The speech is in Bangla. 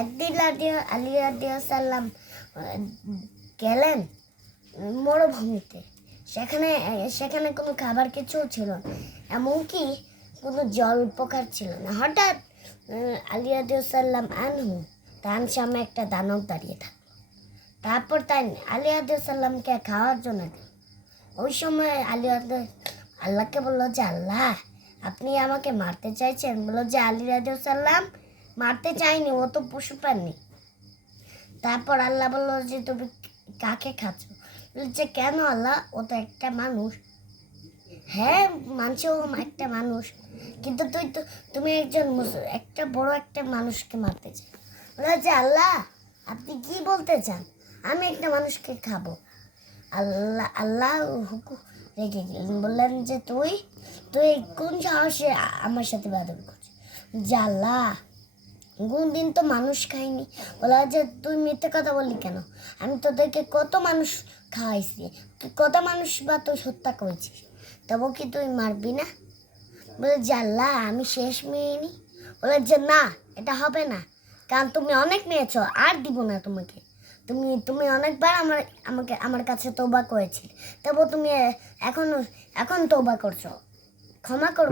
একদিন আলী আলী সাল্লাম গেলেন মরুভূমিতে। সেখানে সেখানে কোনো খাবার কিছু ছিল না, এমনকি কোনো জল উপকার ছিল না। হঠাৎ আলী সাল্লাম আনহু তার সামনে একটা দানব দাঁড়িয়ে থাকল। তারপর তাই আলী সাল্লামকে খাওয়ার জন্য। ওই সময় আলী আল্লাহকে বলল যে, আল্লাহ, আপনি আমাকে মারতে চাইছেন? বলল যে আলী সাল্লাম মারতে চাইনি, ও তো পশু প্রাণী। তারপর আল্লাহ বলল যে, তুমি কাকে খাচ্ছ? বলছে কেন আল্লাহ? ও তো একটা মানুষ। হ্যাঁ মানছে, ও একটা মানুষ। কিন্তু তুই তো, তুমি একজন একটা বড় একটা মানুষকে মারতে চাই। বলে যে, আল্লাহ, আপনি কি বলতে চান? আমি একটা মানুষকে খাব। আল্লাহ আল্লাহ হুকু রেখে গেলেন। বললেন যে, তুই তুই কোন সাহসে আমার সাথে বাদর করছিস? যে, আল্লাহ কোনদিন তো মানুষ খাইনি বলা যে তুই মিথ্যে কথা বললি কেন? আমি তোদেরকে কত মানুষ খাওয়াইছি কত মানুষ বা তুই হত্যা করেছিস? তবু কি তুই মারবি না? বলে, যে আল্লাহ, আমি শেষ মেয়েনি। বলে, যে না, এটা হবে না। কারণ তুমি অনেক মেয়েছো, আর দিব না তোমাকে। তুমি তুমি অনেকবার আমার, আমাকে, আমার কাছে তোবা করেছিলে। তবু তুমি এখন এখন তোবা করছ। ক্ষমা করো।